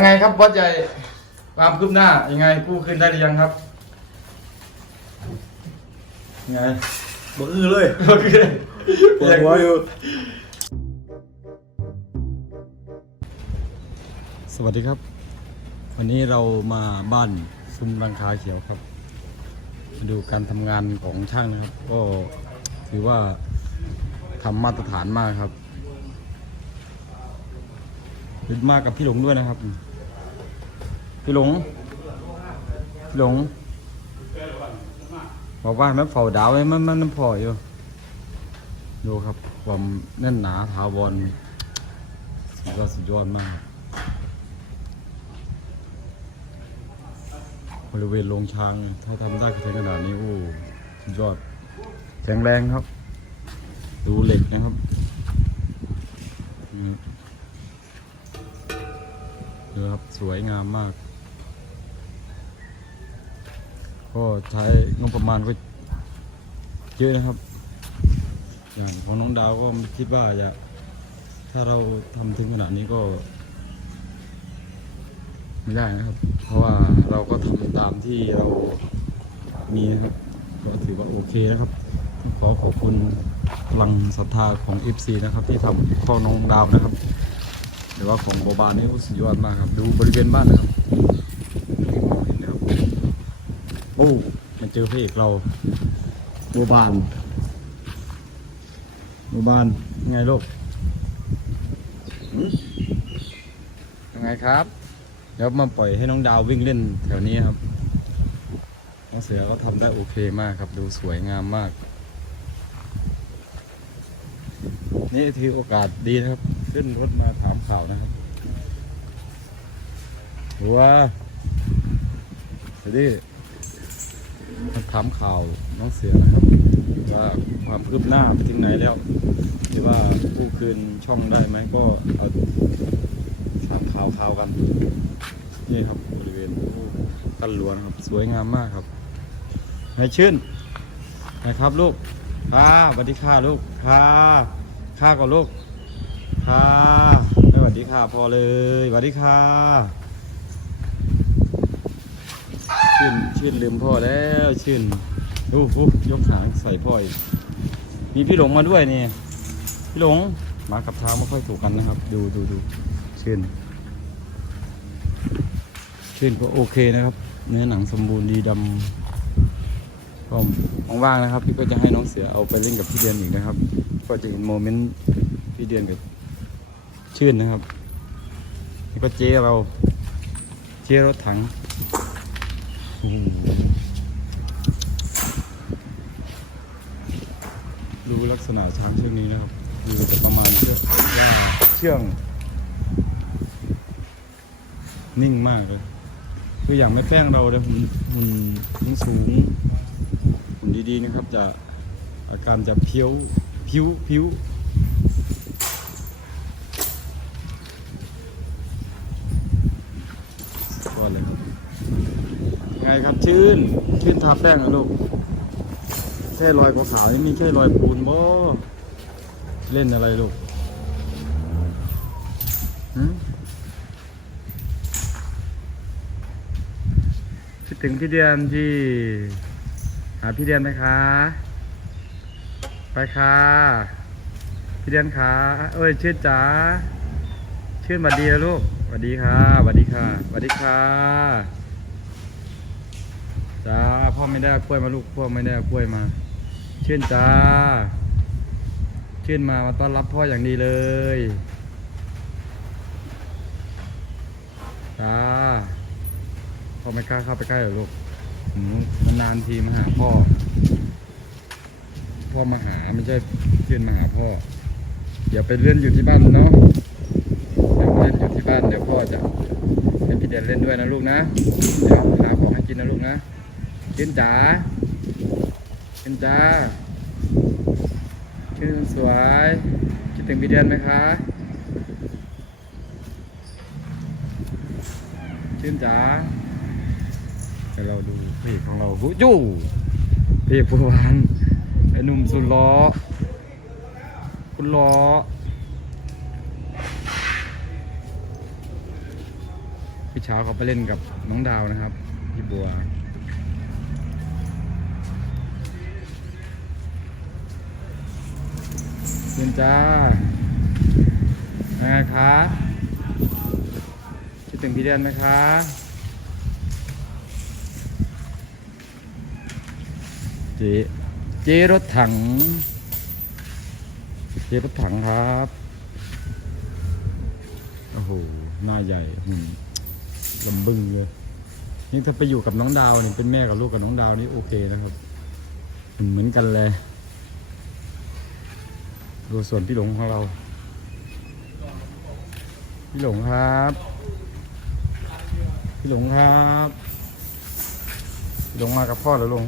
ยังไงครับบอสใหญ่ความคืบหน้ายังไงกู้คืนได้หรือยังครับยังไงบ่อื้อเลยโอเคปวดหัวอยู่สวัสดีครับ วันนี้เรามาบ้านซุ้มรังคาเขียวครับมาดูการทำงานของช่างนะครับ ก็ถือว่าทำมาตรฐานมากครับเป็นมากกับพี่หลงด้วยนะครับ พี่หลงพี่หลง บอกว่ามันเฝ้าดาวไว้มันมันพออยู่ ดูครับความแน่นหนาถาวรสุดยอดสุดยอดมาก บริเวณโรงช้าง ถ้าทำได้ขนาดนี้โอ้สุดยอด แข็งแรงครับ ดูเหล็กนะครับอืมดูครับ สวยงามมาก ก็ใช้งบประมาณก็เยอะนะครับ อย่างของน้องดาวก็ไม่คิดว่าจะถ้าเราทำถึงขนาดนี้ก็ ไม่ได้นะครับ เพราะว่าเราก็ทำตามที่เรามีนะครับ ก็ถือว่าโอเคนะครับ ขอขอบคุณพลังศรัทธาของ FC นะครับ ที่ทำข้อน้องดาวนะครับหรือว่าของโบบานนี่สุดยอดมากครับ ดูบริเวณบ้านนะครับเห็นนะครับโอ้มาเจอพระเอกเราโบบานโบบานยังไงลูกหืมยังไงครับ เดี๋ยวมาปล่อยให้น้องดาววิ่งเล่นแถวนี้ครับ น้องเสือก็ทำได้โอเคมากครับ ดูสวยงามมาก นี่ถือโอกาสดีนะครับ ขึ้นรถมาถามข่าวนะครับหัวสวัสดีมา ถามข่าวน้องเสือนะครับว่าความคืบหน้าไปถึงไหนแล้วหรือว่ากู้คืนช่องได้ไหมก็เอาถามข่าวข่าวกันนี่ครับบริเวณตันหลวงครับ สวยงามมากครับให้ชื่นนะครับลูกค่ะสวัสดีค่ะลูกค่ะค่ะก่อนลูกค่ะสวัสดีค่ะพอเลยสวัสดีค่ะ ชื่นชื่นลืมพ่อแล้วชื่นดูดูยกหางใส่พ่ออีกมีพี่หลงมาด้วยนี่พี่หลงมากับทาไม่ค่อยถูกกันนะครับ ดูดูดูชื่นชื่นก็โอเคนะครับ เนื้อหนังสมบูรณ์ดีดำก็ว่างๆนะครับ พี่ก็จะให้น้องเสือเอาไปเล่นกับพี่เดือนอีกนะครับ ก็จะเห็นโมเมนต์พี่เดือนกับชื่นนะครับนี่ก็เจ๊เราเจ๊รถถัง ดูลักษณะช้างเชือกนี้นะครับคือจะประมาณเชือกว่าเชื่องนิ่งมากเลยคืออย่างไม่แป้งเราเลยหุ่นหุ่นหุ่นสูงหุ่นดีๆนะครับ จะอาการจะเพี้ยวผิวผิวก็เลยครับยัง ไงครับชื่น ชื่นทาแป้งนะลูกแค่รอยขาวๆนี่มีแค่รอยปูนบ่เล่นอะไรลูกหืมคิดถึงพี่เดือนที่ หาพี่เดือนไหมคะ ไปค่ะ พี่เดือนขาเอ้ยชื่นจ๋าชื่นสวัสดีลูกสวัสดีค่ะสวัสดีค่ะสวัสดีค่ะ ไม่ได้เอากล้วยมาลูกพ่อไม่ได้เอากล้วยมา ชื่นจ้า ชื่นมามาต้อนรับพ่ออย่างดีเลยจ้าพ่อไม่กล้าเข้าไปใกล้หรอลูกอืมนานทีมาหาพ่อ พ่อมาหาไม่ใช่เพื่นมาหาพ่อเดี๋ยวไปเล่นอยู่ที่บ้านเนาะเดี๋ยวเล่นอยู่ที่บ้านเดี๋ยวพ่อจะให้พี่เด่นเล่นด้วยนะลูกนะ เดี๋ยวหาของให้กินนะลูกนะ กินจ๋ากินจ๋าชื่อสวย คิดถึงพี่เด่นไหมคะชื่นจ๋าให้เราดูพระเอกของเราหูยู่พระเอกผู้วานไอ้หนุ่มสุดล้อ คุณล้อพี่เช้าเขาไปเล่นกับน้องดาวนะครับ พี่บัว คุณจ้ายังไงคะคิดถึงพี่เดือนไหมคะเจเจรถถัง เจรถถังครับ โอ้โห หน้าใหญ่หุ่นลำบึ้งเลย นี่ถ้าไปอยู่กับน้องดาวนี่เป็นแม่กับลูกกับน้องดาวนี่โอเคนะครับหุ่นเหมือนกันเลย ดูส่วนพี่หลงของเรา พี่หลงครับ พี่หลงครับพี่หลงมากับพ่อเหรือหลง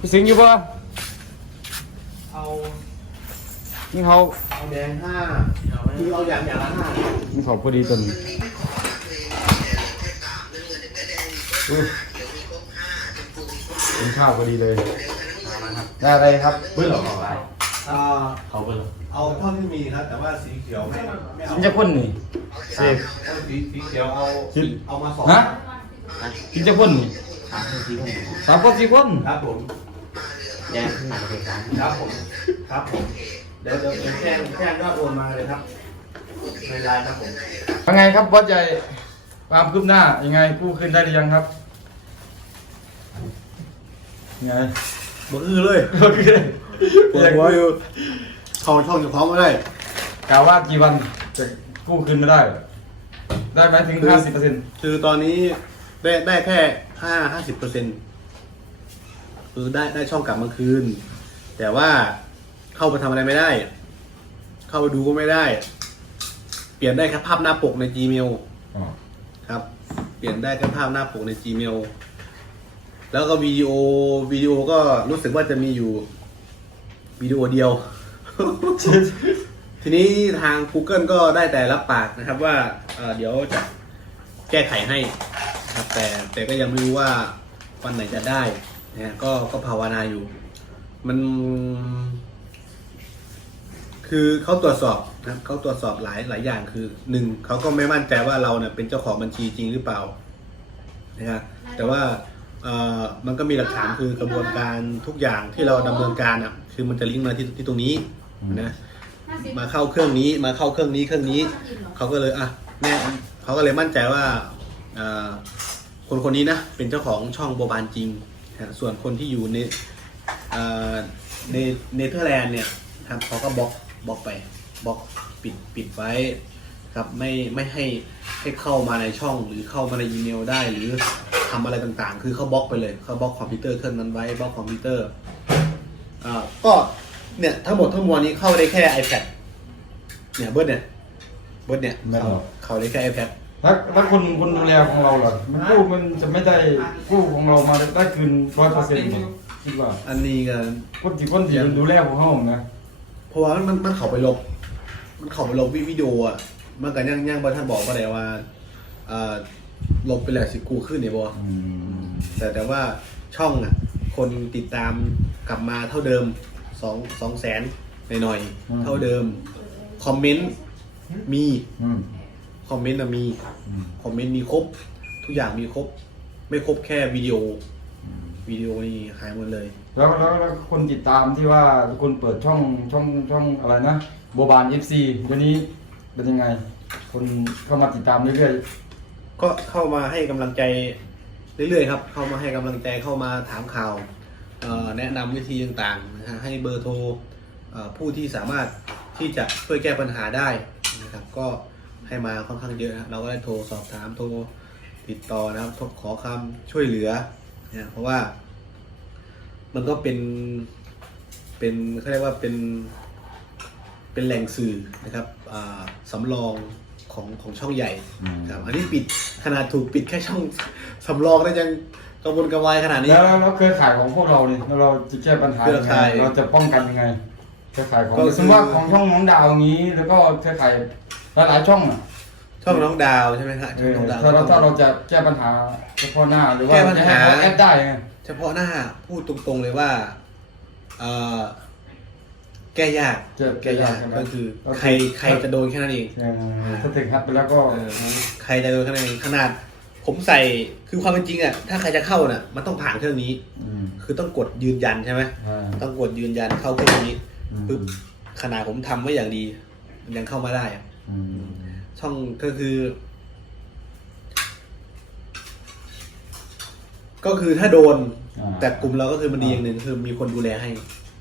พี่สิงห์อยู่ปะเอานี่เขาเอาแดงห้าคือเอาอย่างอย่างละห้านี่เขาพอดีจน กินข้าวพอดีเลยได้อะไรครับเบิ้ลหรออะไรอ่าเขาเบอร์เอาเท่าที่มีครับแต่ว่าสีเขียวไม่ไม่เอากินจะพ่นนี่เสกเอาสีสีเขียวเอาคิดเอามาสองฮะกินจะพ่นนี่ถามที่ผมสามคนสี่คนครับผมแย่ผ่านเหตุการณ์ครับผมครับผมเดี๋ยวเดี๋ยวเดี๋ยวแจ้งแจ้งยอดโอนมาเลยครับในไลน์ครับผมยังไงครับวัดใหญ่ความคืบหน้ายังไงกู้คืนได้หรือยังครับยัง ไงบ่อื้อเลยโอเคปวดหัวอยู่เข้าช่องจะพร้อมไม่ได้กล่าวว่ากี่วันจะกู้คืนไม่ได้ ได้ไหมถึงห้าสิบเปอร์เซ็นต์คือตอนนี้ได้ได้แค่ห้าห้าสิบเปอร์เซ็นต์คือได้ได้ช่องกลับมาคืน แต่ว่าเข้าไปทำอะไรไม่ได้ เข้าไปดูก็ไม่ได้ เปลี่ยนได้แค่ภาพหน้าปกใน Gmail ครับ เปลี่ยนได้แค่ภาพหน้าปกใน Gmail แล้วก็วิดีโอวิดีโอก็รู้สึกว่าจะมีอยู่วิดีโอเดียว ทีนี้ทาง Google ก็ได้แต่รับปากนะครับว่าเอ่อเดี๋ยวจะแก้ไขให้นะครับแต่แต่ก็ยังไม่รู้ว่าวันไหนจะได้นะก็ก็ภาวนาอยู่ มัน คือเขาตรวจสอบนะเขาตรวจสอบหลายหลายอย่างคือหนึ่งเขาก็ไม่มั่นใจว่าเราเนี่ยเป็นเจ้าของบัญชีจริงหรือเปล่านะครับแต่ว่า มันก็มีหลักฐานคือกระบวนการทุกอย่างที่เราดำเนินการอะคือมันจะลิงก์มาที่ที่ตรงนี้นะมาเข้าเครื่องนี้มาเข้าเครื่องนี้เครื่องนี้เขาก็เลยอะแน่เขาก็เลยมั่นใจว่าเอ่อคนคนนี้นะเป็นเจ้าของช่องโบบานจริงนะส่วนคนที่อยู่ในเอ่อในเนเธอร์แลนด์เนี่ยครับเขาก็บล็อกบล็อกไปบล็อกปิดปิดไว้ครับไม่ไม่ให้ให้เข้ามาในช่องหรือเข้ามาในอีเมลได้หรือ ทำอะไรต่างๆ คือเขาบล็อกไปเลยเขาบล็อกคอมพิวเตอร์เครื่องนั้นไว้บล็อกคอมพิวเตอร์อ่าก็เนี่ยทั้งหมดทั้งมวลนี้เข้าได้แค่ iPad เนี่ยเบิร์ดเนี่ยเบิร์ดเนี่ยไม่หรเขาอก เขาได้แค่ iPad แล้วแล้วคนคนดูแลของเราเหรอมันกู้มันจะไม่ได้กู้ของเรามาได้คืนร้อยเปอร์เซ็นต์คิดว่าอันนี้กันคนที่คนที่ดูแลของเขานะเพราะว่ามันมันเขาไปลบ มันเขาไปลบวิวิดีโออะมันก็ยังยังบอท่านบอกว่าได้ว่าอ่า ลบไปแล้วสิกูขึ้นเนี่ยบออืมแต่แต่ว่าช่องอะ คนติดตามกลับมาเท่าเดิมสองสองแสนหน่อยๆเท่าเดิม คอมเมนต์มีอืมคอมเมนต์อะมี อืมคอมเมนต์มีครบ ทุกอย่างมีครบ ไม่ครบแค่วิดีโอวิดีโอนี่หายหมดเลย แล้วแล้วแล้วคนติดตามที่ว่าคนเปิดช่องช่องช่องอะไรนะโบบานเอฟซีเดี๋ยวนี้เป็นยังไง คนเข้ามาติดตามเรื่อย ก็เข้ามาให้กำลังใจเรื่อยๆครับเข้ามาให้กำลังใจเข้ามาถามข่าวแนะนำวิธีต่างๆนะฮะให้เบอร์โทรผู้ที่สามารถที่จะช่วยแก้ปัญหาได้นะครับ ก็ให้มาค่อนข้างเยอะนะเราก็ได้โทรสอบถามโทรติดต่อนะครับขอคำช่วยเหลือนะเพราะว่า มันก็เป็นเป็นเขาเรียกว่าเป็นเป็นแหล่งสื่อนะครับสำรอง ของของช่องใหญ่ๆอืม ครับอันนี้ปิดขนาดถูกปิดแค่ช่องสำรองได้ยังกระวนกระวายขนาดนี้แล้วแล้วแล้วเครือข่ายของพวกเราเนี่ยแล้วเราจะแก้ปัญหาเครือยังไงข่ายเราจะป้องกันยังไงเครือข่ายของก็คือ สมมติว่าของช่องน้องดาวอย่างนี้ แล้วก็เครือข่ายหลายๆช่องอะช่องน้องดาวใช่ไหมฮะเอช่องอน้องดาว ถ้าเราถ้าเราจะแก้ปัญหาเฉพาะหน้าหรือว่าแก้ปัญหา จะให้เขาแอปได้ไง เฉพาะหน้าพูดตรงๆเลยว่าเอ่อ แก้ยากแก้แก้ยากใช่ไหมก็คือก็คือใครใครจะโดนแค่นั้นเองเออถ้าถึงฮัดไปแล้วก็เออใครจะโดนแค่นั้นเองขนาด ผมใส่คือความเป็นจริงอะถ้าใครจะเข้าน่ะมันต้องผ่านเครื่องนี้อืมคือต้องกดยืนยันใช่ไหมอ่าต้องกดยืนยันเข้าเครื่องนี้อืมปึ๊บขนาดผมทำไว้อย่างดีมันยังเข้ามาได้อะอืมช่องก็คือ ก็คือถ้าโดน อ่าแต่กลุ่มเราก็คือมันดีอย่างหนึ่งคือมีคนดูแลให้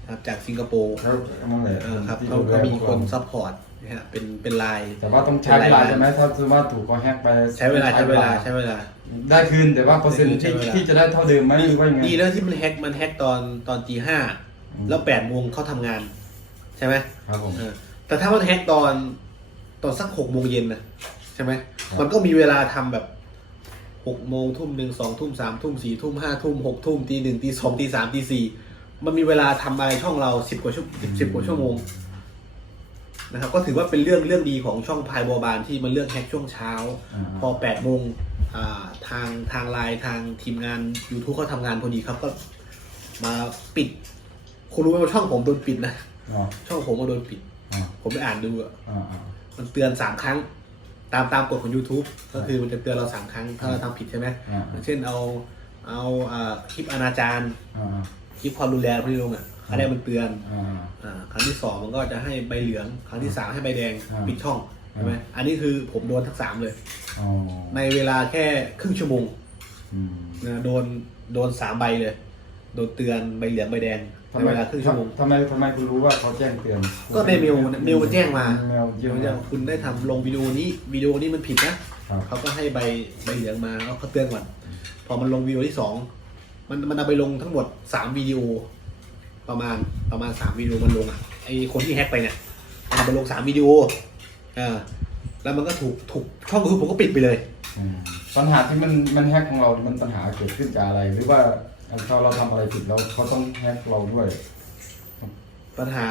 ครับจากสิงคโปร์แล้วนั่นแหละเออครับที่เขาดูแลก็มีพวคนเราซัพพอร์ตนะฮะเป็นเป็นไลน์ แต่ว่าต้องใช้เวลาใช่ไหมถ้าสมมติว่าถูกก็แฮกไปใช้เวลาใช้เวลาใช้เวลา ได้คืนแต่ว่าเปอร์เซ็นต์ใช้ที่เวลา ที่จะได้เท่าเดิมไหมหรือว่ายังไง ดีแล้วที่มันแฮกมันแฮกตอนตอนตีห้าอืม แล้วแปดโมงเขาทำงาน ใช่ไหมครับผม เออแต่ถ้ามันแฮกตอนตอนสักหกโมงเย็นนะใช่ไหมครับ มันก็มีเวลาทำแบบหกโมงทุ่มหนึ่งสองทุ่มสามทุ่มสี่ทุ่มห้าทุ่มหกทุ่มตีหนึ่งตีสองตีสามตีสี่ มันมีเวลาทำอะไรช่องเราสิบกว่าชั่วสิบกว่าชั่วโมงนะครับ ก็ถือว่าเป็นเรื่องเรื่องดีของช่องพายบัวบานที่มันเลือกแฮกช่วงเช้าอ่าพอแปดโมงอ่าทางทางไลน์ทางทีมงาน YouTube เขาทำงานพอดีครับก็มาปิด คุณรู้ไหมว่าช่องผมโดนปิดนะอ๋อช่องผมมาโดนปิดอ๋อผมไปอ่านดูอะอ่าอ่ามันเตือนสามครั้ง ตามตามกฎของ YouTube ก็คือมันจะเตือนเราสามครั้งถ้าเราทำผิดใช่ไหมอ่าอย่างเช่นเอาเอาอ่าคลิปอนาจารอ่า คลิปความรุนแรงพวกนี้ลงอะครั้งแรกมันเตือนอ่า อ่าครั้งที่สองมันก็จะให้ใบเหลือง ครั้งที่สามให้ใบแดงอ่า ปิดช่องใช่ไหมอันนี้คือผมโดนทั้งสามเลย อ๋อในเวลาแค่ครึ่งชั่วโมงอืมนะโดนโดนสามใบเลย โดนเตือนใบเหลืองใบแดงในเวลาครึ่งชั่วโมง ทำไมทำไมคุณรู้ว่าเขาแจ้งเตือนก็ในเมลเมลมันแจ้งมาเมลเดี๋แจ้ยวงจะมาคุณได้ทำลงวิดีโอนี้วิดีโอนี้มันผิดนะ ครับ เขาก็ให้ใบใบเหลืองมาแล้วเขาเตือนก่อน พอมันลงวิดีโอที่สอง มันมันเอาไปลงทั้งหมดสามวิดีโอประมาณประมาณสามวิดีโอมันลงอะไอคนที่แฮกไปเนี่ยมันเอาไปลงสามวิดีโอเออแล้วมันก็ถูกถูกช่องยูทูบผมก็ปิดไปเลย อืมปัญหาที่มันมันแฮกของเรามันปัญหาเกิดขึ้นจากอะไร หรือว่าเราเราทำอะไรผิดแล้วเขาต้องแฮกเราด้วย ปัญหา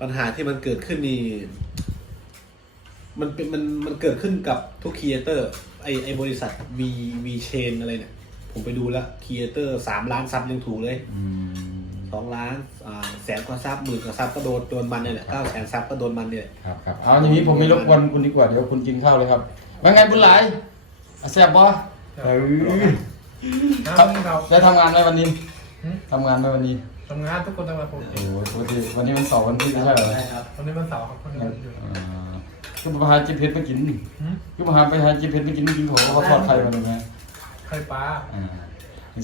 ปัญหาที่มันเกิดขึ้นนี่มันเป็นมันมันเกิดขึ้นกับทุกครีเอเตอร์ไอไอบริษัท V V Chain อะไรเนี่ย ผมไปดูแล้วครีเอเตอร์สามล้านซับยังถูกเลยอืมสองล้านอ่าแสนกว่าซับหมื่นกว่าซับก็โดนโดนมันเนี่ยแหละเก้าแสนซับก็โดนมันเนี่ยแหละครับครับเอาอย่างนี้ผมไม่รบกวนคุณดีกว่าเดี๋ยวคุณกินข้าวเลยครับว่าไงบุญหลายอะแซ่บบ่เออครับครับได้ทำงานไหมวันนี้หืมทำงานไหมวันนี้ทำงานทุกคนทำงานปกโอ้ติโหปกติวันนี้มันเสาร์วันที่ไม่ใช่เหรอวันนี้วันเสาร์ครับคนอื่นอยู่อ่าคือมาหาจิบเพชรมากินหืมคือมาหาไปหาจิบเพชรมากินกินโถเขาทอดไข่มาดูไหม ไข่ปลาอ่า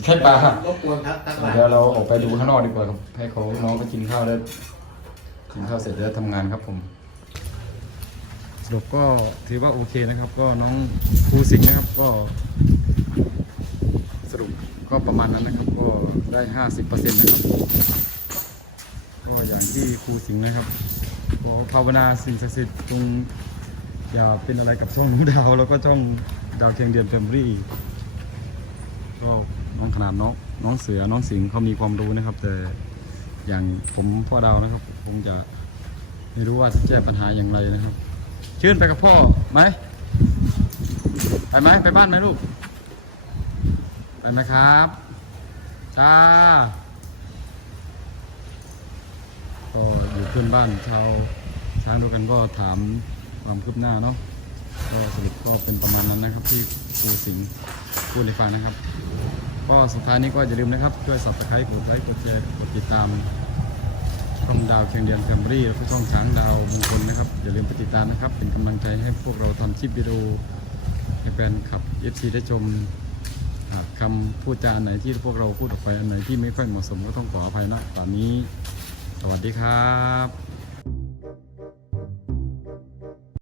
แค่ปลารบกวนทักทักไลน์เดี๋ยวเราออกไปดูข้างนอกดีกว่าครับให้เขาน้องไปกินข้าวแล้วกินข้าวเสร็จแล้วทำงานครับผม สรุปก็ถือว่าโอเคนะครับ ก็น้องครูสิงห์นะครับก็ สรุปก็ประมาณนั้นนะครับ ก็ได้ห้าสิบเปอร์เซ็นต์นะครับก็อย่างที่ครูสิงห์นะครับขอภาวนาสิ่งศักดิ์สิทธิ์จงอย่าเป็นอะไรกับช่องน้องดาว แล้วก็ช่องดาวเคียงเดือนเฟมรี่ ก็น้องขนาดน้องน้องเสือน้องสิงเขามีความรู้นะครับ แต่อย่างผมพ่อดาวนะครับคงจะไม่รู้ว่าจะแก้ปัญหาอย่างไรนะครับ ชื่นไปกับพ่อไหมไปไหมไปบ้านไหมลูกไปไหมครับจ้าก็อยู่เพื่อนบ้านชาวช้างดูกันก็ถามความคืบหน้าเนาะก็สรุปก็เป็นประมาณนั้นนะครับที่ครูสิงห์ พูดให้ฟังนะครับ ก็สุดท้ายนี้ก็อย่าลืมนะครับ ช่วยสับสไครต์กดไลค์กดแชร์กดติดตามช่องดาวเชียงเดียนแฟมบรี่แล้วก็ช่องช้างดาวมงคลนะครับ อย่าลืมไปติดตามนะครับ เป็นกำลังใจให้พวกเราทำคลิปวิดีโอให้แฟนคลับ FC ได้ชมอ่าคำพูดจาอันไหนที่พวกเราพูดออกไปอันไหนที่ไม่ค่อยเหมาะสมก็ต้องขออภัยนะตอนนี้ สวัสดีครับ